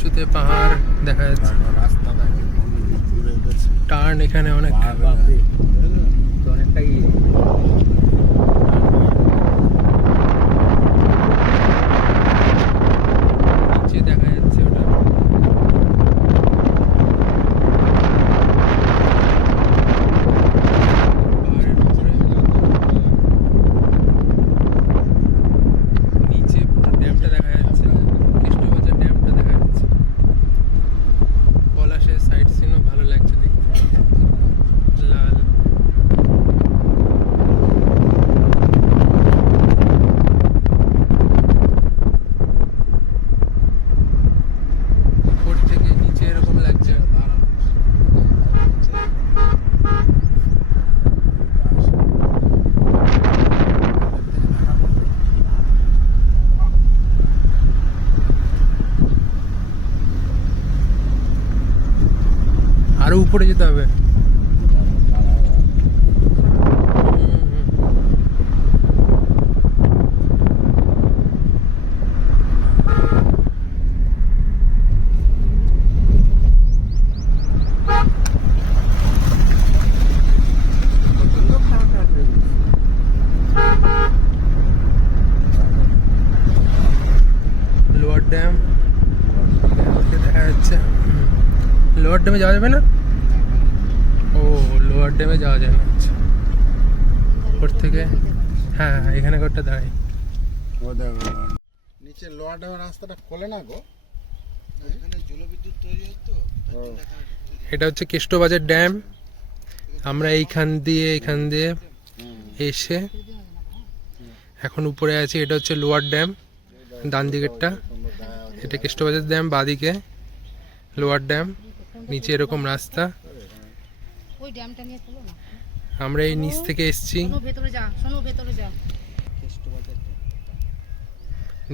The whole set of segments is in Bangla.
উঁচুতে পাহাড় দেখা যাচ্ছে। রাস্তাটা টার্ন এখানে অনেক। অনেকটাই নিচে দেখা যাচ্ছে ওটা। পাহাড়ের উপরে নিচে পুরো ড্যামটা দেখা যাচ্ছে, কৃষ্ণবাজার ড্যামটা দেখা যাচ্ছে। পলাশের সাইড সিনও ভালো লাগছে দেখতে, লাল। উপর থেকে নিচে এরকম লাগছে। আরো উপরে যেতে হবে। লোয়ার ড্যাম দেখা যাচ্ছে। লোয়ার ড্যামে যাওয়া যাবে না? ও, লোয়ার ড্যামে যাওয়া যায় না। আচ্ছা, ওর থেকে হ্যাঁ হ্যাঁ, এখানে একটা দাঁড়াই। নিচে লোয়ার ড্যামের রাস্তাটা খোলে না গো, এখানে জলবিদ্যুৎ তৈরি হতো। এটা হচ্ছে কৃষ্ণবাজার ড্যাম। আমরা এখান দিয়ে এসে এখন উপরে আছি। এটা হচ্ছে লোয়ার ড্যাম, ডান দিকেরটা। এটা কৃষ্ণবাজার ড্যাম, বাঁদিকে লোয়ার ড্যাম, নিচে এরকম রাস্তা। ওই ড্যামটা নিয়ে চলো না। আমরা এই নিচ থেকে এসেছি। শোনো ভেতরে যা, শোনো ভেতরে যা।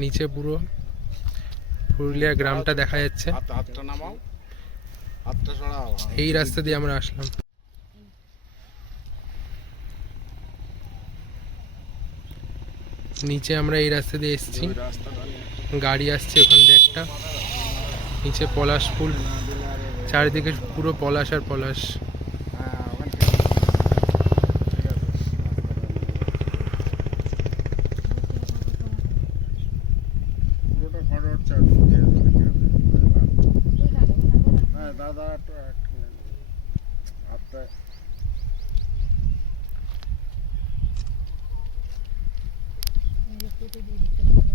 নিচে পুরো পুরুলিয়া গ্রামটা দেখা যাচ্ছে। হাতটা নামাও, হাতটা সরাও। এই রাস্তা দিয়ে আমরা আসলাম। নিচে আমরা এই রাস্তা দিয়ে এসেছি, গাড়ি আসছে ওখান দিয়ে একটা। নিচে পলাশ ফুল, চারিদিকে পুরো পলাশ আর পলাশ। পুরোটা ফটো হচ্ছে। হ্যাঁ দাদা, একটু হাতটা এই যে ফটো দিয়ে দিতে হবে।